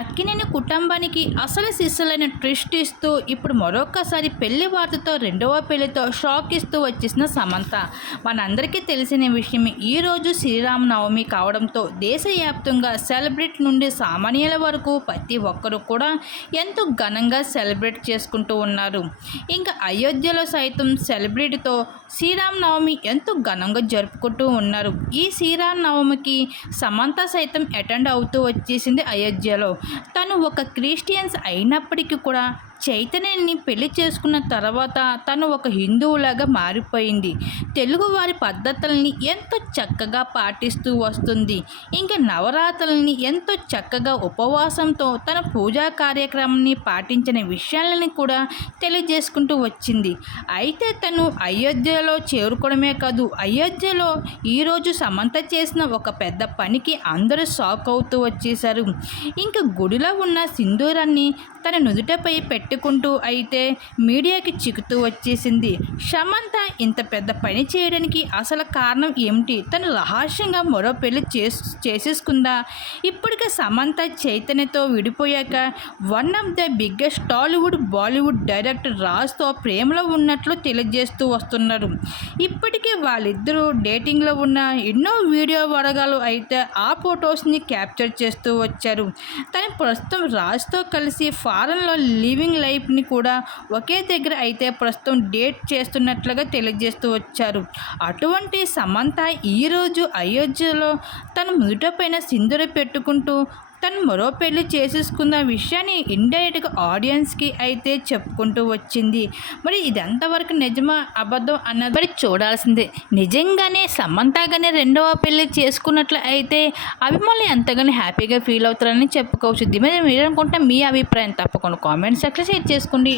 అక్కినేని కుటుంబానికి అసలు సిస్సులైన ట్విస్ట్ ఇస్తూ ఇప్పుడు మరొక్కసారి పెళ్లి వార్తతో రెండవ పెళ్లితో షాక్ ఇస్తూ వచ్చేసిన సమంత. మనందరికీ తెలిసిన విషయమే. ఈరోజు శ్రీరామనవమి కావడంతో దేశవ్యాప్తంగా సెలబ్రిటీ నుండి సామాన్యుల వరకు ప్రతి ఒక్కరూ కూడా ఎంతో ఘనంగా సెలబ్రేట్ చేసుకుంటూ ఉన్నారు. ఇంకా అయోధ్యలో సైతం సెలబ్రిటీతో శ్రీరామనవమి ఎంతో ఘనంగా జరుపుకుంటూ ఉన్నారు. ఈ శ్రీరామనవమికి సమంత సైతం అటెండ్ అవుతూ వచ్చేసింది అయోధ్యలో. తను ఒక క్రిస్టియన్స్ అయినప్పటికీ కూడా చైతన్యని పెళ్లి చేసుకున్న తర్వాత తను ఒక హిందువులాగా మారిపోయింది. తెలుగువారి పద్ధతుల్ని ఎంతో చక్కగా పాటిస్తూ వస్తుంది. ఇంకా నవరాత్రులని ఎంతో చక్కగా ఉపవాసంతో తన పూజా కార్యక్రమాన్ని పాటించిన విషయాలని కూడా తెలియజేసుకుంటూ వచ్చింది. అయితే తను అయోధ్యలో చేరుకోవడమే కాదు, అయోధ్యలో ఈరోజు సమంత చేసిన ఒక పెద్ద పనికి అందరూ షాక్ అవుతూ వచ్చేశారు. ఇంకా గుడిలో ఉన్న సింధూరాన్ని తన నుదుటపై పెట్టుకుంటూ అయితే మీడియాకి చిక్కుతూ వచ్చేసింది. సమంత ఇంత పెద్ద పని చేయడానికి అసలు కారణం ఏమిటి? తను రహస్యంగా మరో పెళ్లి చేసేసుకుందా? ఇప్పటికే సమంత చైతన్యతో విడిపోయాక one of the biggest Tollywood Bollywood director రాజ్తో ప్రేమలో ఉన్నట్లు తెలియజేస్తూ వస్తున్నారు. ఇప్పటికే వాళ్ళిద్దరూ డేటింగ్లో ఉన్న ఎన్నో వీడియో వరగాలు అయితే ఆ ఫొటోస్ని క్యాప్చర్ చేస్తూ వచ్చారు. తను ప్రస్తుతం రాజ్తో కలిసి ఫారెన్లో లివింగ్ లైఫ్ని కూడా ఒకే దగ్గర అయితే ప్రస్తుతం డేట్ చేస్తున్నట్లుగా తెలియజేస్తూ వచ్చారు. అటువంటి సమంత ఈరోజు అయోధ్యలో తన నుదుటపైన సింధూరం పెట్టుకుంటూ తను మరో పెళ్లి చేసేసుకున్న విషయాన్ని ఇండైరెక్ట్గా ఆడియన్స్కి అయితే చెప్పుకుంటూ వచ్చింది. మరి ఇది ఎంతవరకు నిజమా అబద్ధం అన్నది మరి చూడాల్సిందే. నిజంగానే సమంతగానే రెండవ పెళ్లి చేసుకున్నట్లు అయితే అభిమానులు ఎంతగానో హ్యాపీగా ఫీల్ అవుతారని చెప్పుకోవచ్చు. దీని మీద మీరు అనుకుంటే మీ అభిప్రాయం తప్పకుండా కామెంట్ సెక్షన్ షేర్ చేసుకోండి.